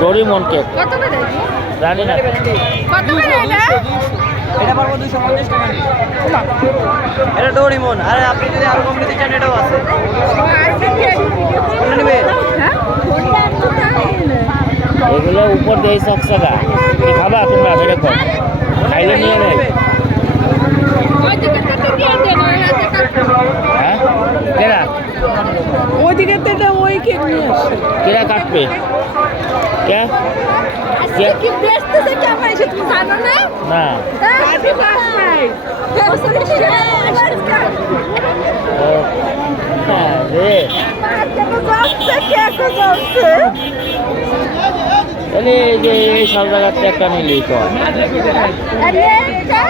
Doraemon cake কত করে? জানি না কত করে এটা? এটা পারবো 250 টাকা। এটা ডোরিমন। আরে আপনি যদি আরো কম নিতে চান এটাও আছে। কোনটা নেবেন? হ্যাঁ? এগুলো উপর দিয়ে চকচকা কি খাবা তোমরা সেটা কর খাইলে নিয়ে নেবে ওইদিকে থেকে দিয়ে দেন ওই হাতে কাটতে। হ্যাঁ কেরা ওইদিকে থেকে ওই কেক নিয়ে আসে। কেরা কাটবে কে আজকে কি বেচতেছে কি আমার এসে তুমি জানো না? না আজকে বাস নাই। বছরে শেষ। ও হ্যাঁ রে কেন যাচ্ছে কেকও যাচ্ছে। তাহলে এই যে এই সব জায়গাতে একটা নিলেই তো হয়। আরে এটা